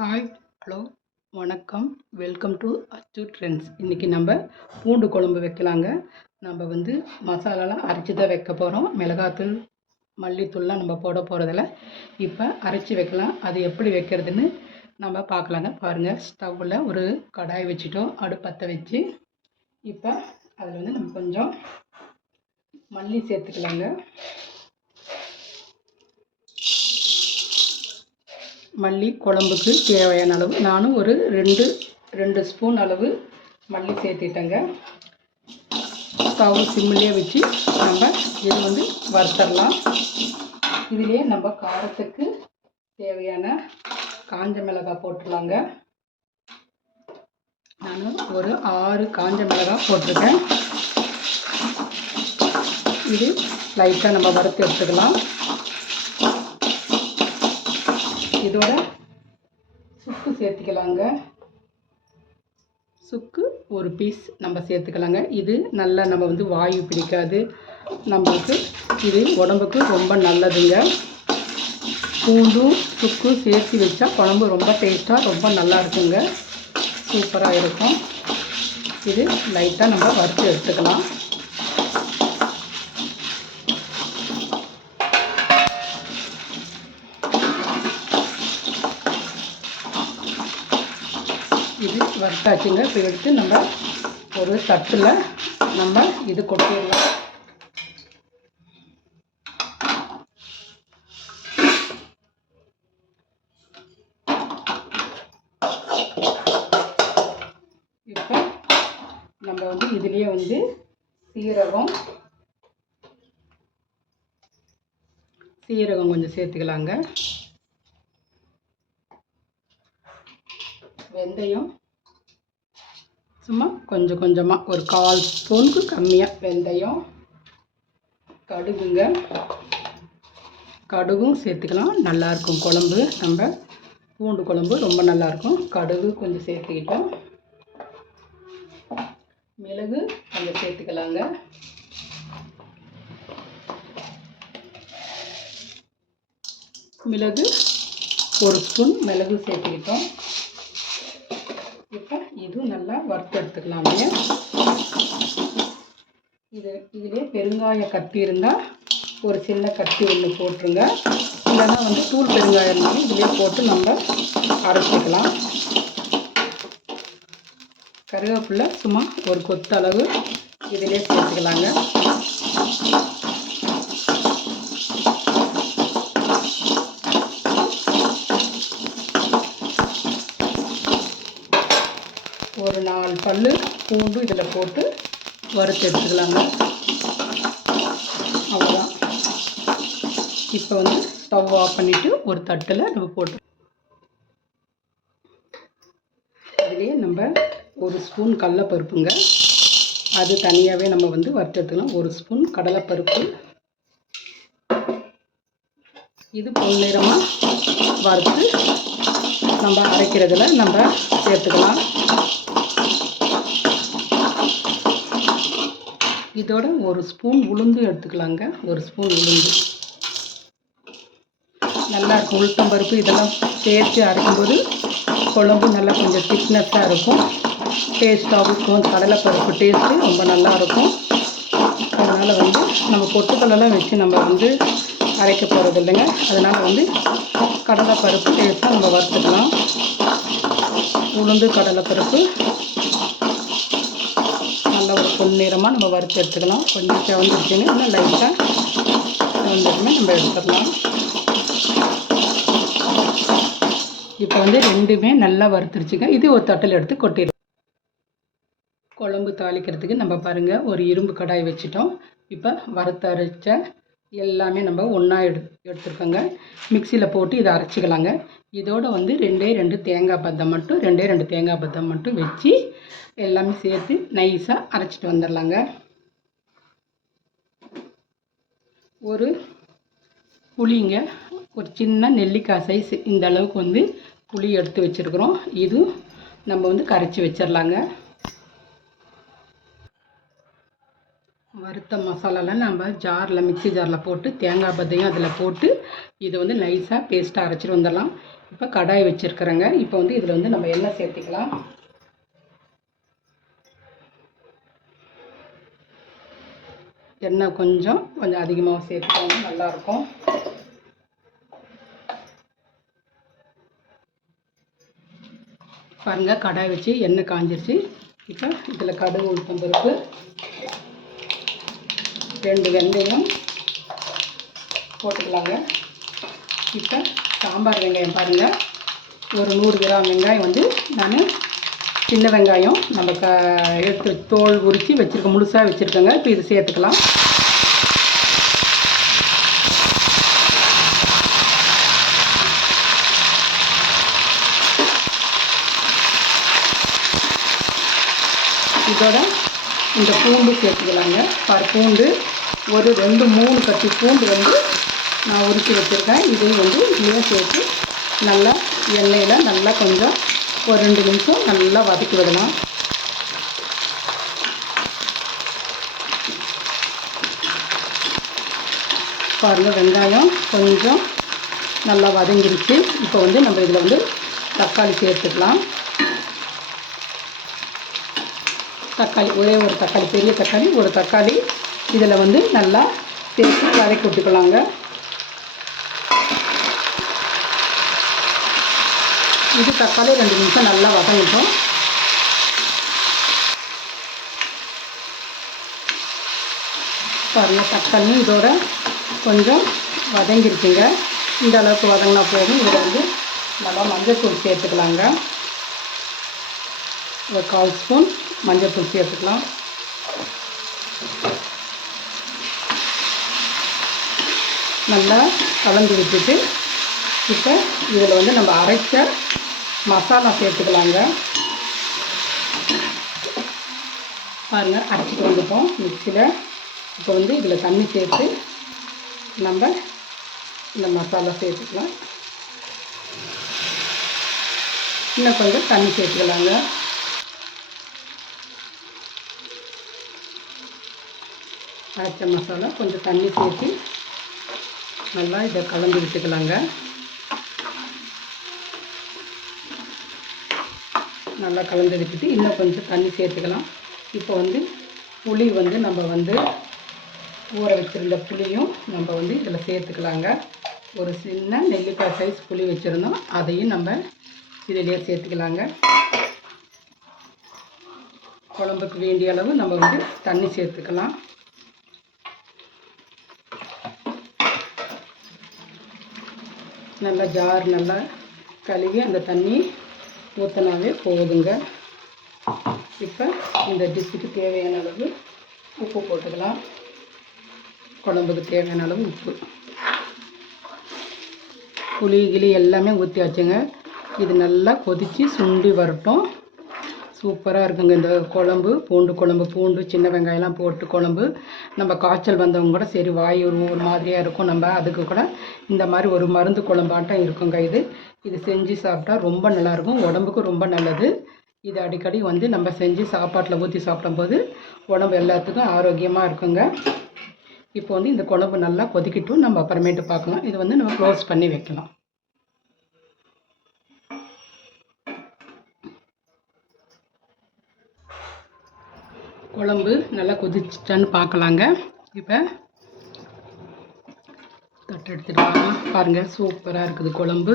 Hi hello வணக்கம். Welcome to Achu trends இன்றைக்கி நம்ம பூண்டு குழம்பு வைக்கலாங்க. நம்ம வந்து மசாலாலாம் அரைச்சி தான் வைக்க போகிறோம் மிளகாத்தூள் மல்லித்தூள்லாம் நம்ம போட போகிறதில்ல இப்போ அரைச்சி வைக்கலாம். அது எப்படி வைக்கிறதுன்னு நம்ம பார்க்கலாங்க. பாருங்கள் ஸ்டவ்வில் ஒரு கடாய் வச்சுட்டோம். அடுப்பத்தை வச்சு இப்போ அதில் வந்து நம்ம கொஞ்சம் மல்லி சேர்த்துக்கலாங்க. மல்லி குழம்புக்கு தேவையான அளவு. நானும் ஒரு ரெண்டு ரெண்டு ஸ்பூன் அளவு மல்லி சேர்த்திட்டேங்க. ஸ்டவ் சிம்மிலே வச்சு நம்ம இது வந்து வறுத்தரலாம். இதுலேயே நம்ம காரத்துக்கு தேவையான காஞ்ச மிளகாய் போட்டுடலாங்க நான் ஒரு ஆறு காஞ்ச மிளகாய் போட்டிருக்கேன். இது லைட்டாக நம்ம வறுத்து எடுத்துக்கலாம். இதோட சுக்கு சேர்த்துக்கலாங்க. சுக்கு ஒரு பீஸ் நம்ம சேர்த்துக்கலாங்க. இது நல்லா நம்ம வந்து வாயு பிடிக்காது. நம்மளுக்கு இது உடம்புக்கு ரொம்ப நல்லதுங்க. பூண்டும் சுக்கும் சேர்த்து வச்சா குழம்பு ரொம்ப டேஸ்ட்டாக ரொம்ப நல்லா இருக்குங்க. சூப்பராக இருக்கும். இது லைட்டாக நம்ம வறுத்து எடுத்துக்கலாம். வறுத்தாச்சுங்க இப்போ எடுத்து நம்ம ஒரு தட்டில் நம்ம இது கொட்டிடலாம். இப்போ நம்ம வந்து இதுலேயே வந்து சீரகம் சீரகம் கொஞ்சம் சேர்த்துக்கலாங்க. வெந்தயம் சும்மா கொஞ்சம் கொஞ்சமாக ஒரு கால் ஸ்பூனுக்கு கம்மியாக வெந்தயம். கடுகுங்க. கடுகும் சேர்த்துக்கலாம். நல்லாயிருக்கும் குழம்பு. நம்ம பூண்டு குழம்பு ரொம்ப நல்லாயிருக்கும் கடுகு கொஞ்சம் சேர்த்துக்கிட்டோம். மிளகு கொஞ்சம் சேர்த்துக்கலாங்க. மிளகு ஒரு ஸ்பூன் மிளகு சேர்த்துக்கிட்டோம். இப்போ இதுவும் நல்லா வறுத்து எடுத்துக்கலாமே. இது இதிலே பெருங்காய கத்தி இருந்தால் ஒரு சின்ன கத்தி ஒன்று போட்டுருங்க. இல்லைன்னா வந்து தூள் பெருங்காயம் இருந்தாலும் இதிலே போட்டு நம்ம அரைச்சிக்கலாம். கருவேப்பிலை சும்மா ஒரு கொத்து அளவு இதிலே சேர்த்துக்கலாங்க. ஒரு நாலு பல் பூண்டு இதில் போட்டு வறுத்து எடுத்துக்கலாங்க. அவ்வளோதான். இப்போ வந்து ஸ்டவ் ஆஃப் பண்ணிவிட்டு ஒரு தட்டில் நம்ம போட்டு அதுலேயே நம்ம ஒரு ஸ்பூன் கடலைப்பருப்புங்க. அது தனியாகவே நம்ம வந்து வறுத்து எடுத்துக்கலாம். ஒரு ஸ்பூன் கடலைப்பருப்பு. இது பொன்னிறமாக வறுத்து நம்ம அரைக்கிறதுல நம்ம சேர்த்துக்கலாம். இதோட ஒரு ஸ்பூன் உளுந்து எடுத்துக்கலாங்க. ஒரு ஸ்பூன் உளுந்து. நல்லா இருக்கும். உளுத்தம் பருப்பு இதெல்லாம் சேர்த்து அரைக்கும்போது குழம்பு நல்லா கொஞ்சம் திக்னஸ்ஸாக இருக்கும். டேஸ்ட்டாகவும் இருக்கும். கடலைப்பருப்பு டேஸ்ட்டு ரொம்ப நல்லா இருக்கும். அதனால் வந்து நம்ம பொட்டுக்கடலாம் வச்சு நம்ம வந்து அரைக்க போகிறது இல்லைங்க. அதனால் வந்து கடலைப்பருப்பு டேஸ்ட்டாக நம்ம வறுத்துக்கலாம். உளுந்து கடலைப்பருப்பு நல்லா ஒரு பொன்னிறமாக நம்ம வறுத்து எடுத்துக்கலாம். கொஞ்சம் செவந்துருச்சுன்னு இன்னும் லைட்டாக செவந்துருமே நம்ம எடுத்துடலாம் இப்போ வந்து ரெண்டுமே நல்லா வறுத்துருச்சுங்க. இது ஒரு தட்டில் எடுத்து கொட்டிடலாம். குழம்பு தாளிக்கிறதுக்கு நம்ம பாருங்கள் ஒரு இரும்பு கடாய் வச்சுட்டோம். இப்போ வறுத்தரைச்ச எல்லாமே நம்ம ஒன்றா எடு எடுத்துருக்கோங்க. மிக்சியில் போட்டு இதை அரைச்சிக்கலாங்க. இதோட வந்து ரெண்டே ரெண்டு தேங்காய் பத்தம் மட்டும் ரெண்டே ரெண்டு தேங்காய் பத்தம் மட்டும் வச்சு எல்லாமே சேர்த்து நைஸாக அரைச்சிட்டு வந்துடலாங்க ஒரு புளிங்க ஒரு சின்ன நெல்லிக்காய் சைஸ் இந்த அளவுக்கு வந்து புளி எடுத்து வச்சுருக்குறோம். இதுவும் நம்ம வந்து கரைச்சி வச்சிடலாங்க வறுத்த மற்ற மசாலாலாம் நம்ம ஜாரில் மிக்ஸி ஜாரில் போட்டு தேங்காய் பத்தையும் அதில் போட்டு இதை வந்து நைஸாக பேஸ்ட்டாக அரைச்சிட்டு வந்துடலாம். இப்போ கடாய் வச்சுருக்குறேங்க. இப்போ வந்து இதில் வந்து நம்ம எண்ணெய் சேர்த்துக்கலாம். எண்ணெய் கொஞ்சம் கொஞ்சம் அதிகமாக சேர்த்துக்கோங்க. நல்லாயிருக்கும். பாருங்கள் கடாய் வச்சு எண்ணெய் காஞ்சிருச்சு. இப்போ இதில் கடுகு உளுத்தம்பருப்பு ரெண்டு வெந்தயம் போட்டுக்கலாங்க. இப்போ சாம்பார் வெங்காயம் பாருங்கள் ஒரு நூறு கிராம் வெங்காயம் வந்து நான் சின்ன வெங்காயம் நம்ம க எடுத்து தோல் உரித்து வச்சுருக்க முழுசாக வச்சுருக்கேங்க. இப்போ இது சேர்த்துக்கலாம். இதோட இந்த பூண்டு சேர்த்துக்கலாங்க. பாரு பூண்டு. ஒரு ரெண்டு மூணு கட்டி பூண்டு வந்து நான் உரித்து வச்சுருக்கேன். இதையும் வந்து இதையும் சேர்த்து நல்லா எண்ணெயில் நல்லா கொஞ்சம் ஒரு ரெண்டு நிமிஷம் நல்லா வதக்கி விடலாம். பாருங்கள் வெங்காயம் கொஞ்சம் நல்லா வதங்கிருச்சு. இப்போ வந்து நம்ம இதில் வந்து தக்காளி சேர்த்துக்கலாம். தக்காளி ஒரே ஒரு தக்காளி பெரிய தக்காளி ஒரு தக்காளி. இதில் வந்து நல்லா சேர்த்து வதக்கி விட்டுக்கலாங்க இது தக்காளி ரெண்டு நிமிஷம் நல்லா வதங்கிட்டோம். பாருங்கள் தக்காளி இதோட கொஞ்சம் வதங்கிருக்குங்க இந்த அளவுக்கு வதங்கினா போதும். இதில் வந்து நல்லா மஞ்சள் தூள் சேர்த்துக்கலாங்க. ஒரு கால் ஸ்பூன். மஞ்சள் தூள் சேர்த்துக்கலாம் நல்லா கலந்து விட்டுட்டு இப்போ இதில் வந்து நம்ம அரைச்ச மசாலா சேர்த்துக்கலாங்க. பாருங்கள் அரைச்சிட்டு வந்துட்டோம். மிக்சியில் இப்போ வந்து இதில் தண்ணி சேர்த்து நம்ம இந்த மசாலா சேர்த்துக்கலாம். இன்னும் கொஞ்சம் தண்ணி சேர்த்துக்கலாங்க. அரைச்ச மசாலா கொஞ்சம் தண்ணி சேர்த்து நல்லா இதை கலந்து விட்டுக்கலாங்க. நல்லா கலந்து விட்டுட்டு இன்னும் கொஞ்சம் தண்ணி சேர்த்துக்கலாம். இப்போ வந்து புளி வந்து நம்ம வந்து ஊற வச்சுருந்த புளியும் நம்ம வந்து இதில் சேர்த்துக்கலாங்க. ஒரு சின்ன நெல்லிக்காய் சைஸ் புளி வச்சுருந்தோம் அதையும் நம்ம இதிலே சேர்த்துக்கலாங்க. குழம்புக்கு வேண்டிய அளவு நம்ம வந்து தண்ணி சேர்த்துக்கலாம். நல்லா ஜார் நல்லா கழுவி அந்த தண்ணி ஊற்றினாவே போதுங்க. இப்போ இந்த டிஷ்ஷுக்கு தேவையான அளவு உப்பு போட்டுக்கலாம். குழம்புக்கு தேவையான அளவு உப்பு. புளி கிளி எல்லாமே ஊற்றியாச்சுங்க இது நல்லா கொதித்து சுண்டி வரட்டும். சூப்பராக இருக்குங்க. இந்த குழம்பு பூண்டு குழம்பு பூண்டு சின்ன வெங்காயம்லாம் போட்டு குழம்பு. நம்ம காய்ச்சல் வந்தவங்க கூட சரி வாய் ஒரு ஒரு மாதிரியாக இருக்கும். நம்ம அதுக்கு கூட இந்த மாதிரி ஒரு மருந்து குழம்பாட்டம் இருக்குங்க இது. இது செஞ்சு சாப்பிட்டா ரொம்ப நல்லாயிருக்கும். உடம்புக்கும் ரொம்ப நல்லது. இது அடிக்கடி வந்து நம்ம செஞ்சு சாப்பாட்டில் ஊற்றி சாப்பிடும்போது உடம்பு எல்லாத்துக்கும் ஆரோக்கியமாக இருக்குங்க. இப்போ வந்து இந்த குழம்பு நல்லா கொதிக்கட்டும். நம்ம அப்புறமேட்டு பார்க்கலாம். இது வந்து நம்ம க்ளோஸ் பண்ணி வைக்கலாம். குழம்பு நல்லா கொதிச்சிட்டான்னு பார்க்கலாங்க. இப்போ தட்டு எடுத்துகிட்டு பாருங்கள் சூப்பராக இருக்குது குழம்பு.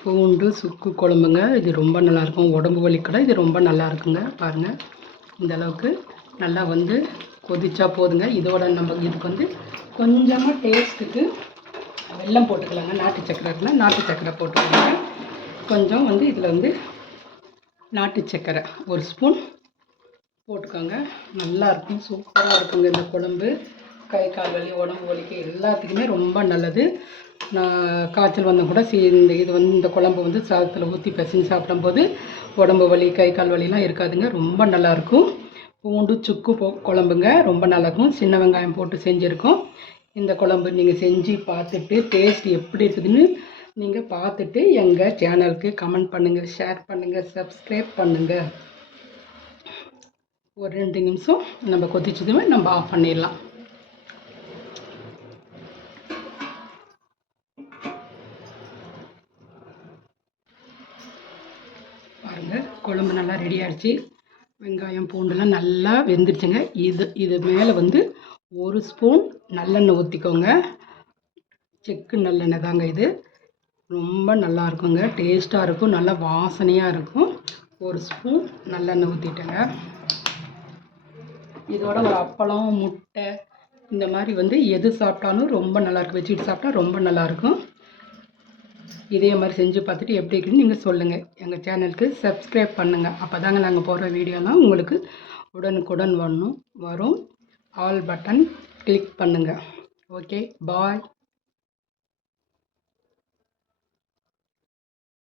பூண்டு சுக்கு குழம்புங்க. இது ரொம்ப நல்லாயிருக்கும். உடம்பு வலிக்கூட இது ரொம்ப நல்லா இருக்குங்க பாருங்கள் இந்த அளவுக்கு நல்லா வந்து கொதிச்சா போதுங்க. இதோட நம்ம இதுக்கு வந்து கொஞ்சமாக டேஸ்ட்டுக்கு வெல்லம் போட்டுக்கலாங்க. நாட்டு சக்கரை இருக்குன்னா நாட்டு சக்கரை போட்டுக்கலாங்க. கொஞ்சம் வந்து இதில் வந்து நாட்டு சக்கரை. ஒரு ஸ்பூன் போட்டுக்கோங்க. நல்லா இருக்கும். சூப்பராக இருக்குங்க இந்த குழம்பு. கை கால் வலி உடம்பு வலிக்கு எல்லாத்துக்குமே ரொம்ப நல்லது. நான் காய்ச்சல் வந்தால் கூட சீ இந்த இது வந்து இந்த குழம்பு வந்து சாதத்தில் ஊற்றி பசிஞ்சு சாப்பிடும்போது உடம்பு வலி கை கால் வலிலாம் இருக்காதுங்க. ரொம்ப நல்லாயிருக்கும் பூண்டு சுக்கு போ குழம்புங்க. ரொம்ப நல்லாயிருக்கும் சின்ன வெங்காயம் போட்டு செஞ்சுருக்கோம். இந்த குழம்பு நீங்கள் செஞ்சு பார்த்துட்டு டேஸ்ட் எப்படி இருக்குதுன்னு நீங்கள் பார்த்துட்டு எங்கள் சேனலுக்கு கமெண்ட் பண்ணுங்கள் ஷேர் பண்ணுங்கள் சப்ஸ்கிரைப் பண்ணுங்கள் ஒரு ரெண்டு நிமிஷம் நம்ம கொதிச்சதுமே நம்ம ஆஃப் பண்ணிடலாம். பாருங்க குழம்பு நல்லா ரெடி ஆகிடுச்சு வெங்காயம் பூண்டுலாம் நல்லா வெந்துருச்சுங்க. இது இது மேலே வந்து ஒரு ஸ்பூன் நல்லெண்ணெய் ஊற்றிக்கோங்க செக்கு நல்லெண்ணெய் தாங்க இது. ரொம்ப நல்லா இருக்குங்க. டேஸ்ட்டாக இருக்கும். நல்லா வாசனையாக இருக்கும். ஒரு ஸ்பூன் நல்லெண்ணெய் ஊற்றிட்டேங்க இதோட ஒரு அப்பளம் முட்டை இந்த மாதிரி வந்து எது சாப்பிட்டாலும் ரொம்ப நல்லாயிருக்கும். வச்சுக்கிட்டு சாப்பிட்டா ரொம்ப நல்லாயிருக்கும். இதே மாதிரி செஞ்சு பார்த்துட்டு எப்படி இருக்குன்னு நீங்கள் சொல்லுங்கள் எங்கள் சேனலுக்கு சப்ஸ்கிரைப் பண்ணுங்கள் அப்போ தாங்க நாங்கள் போடுற வீடியோலாம் உங்களுக்கு உடனுக்குடன் வரணும் வரும். ஆல் பட்டன் கிளிக் பண்ணுங்கள் ஓகே பாய்.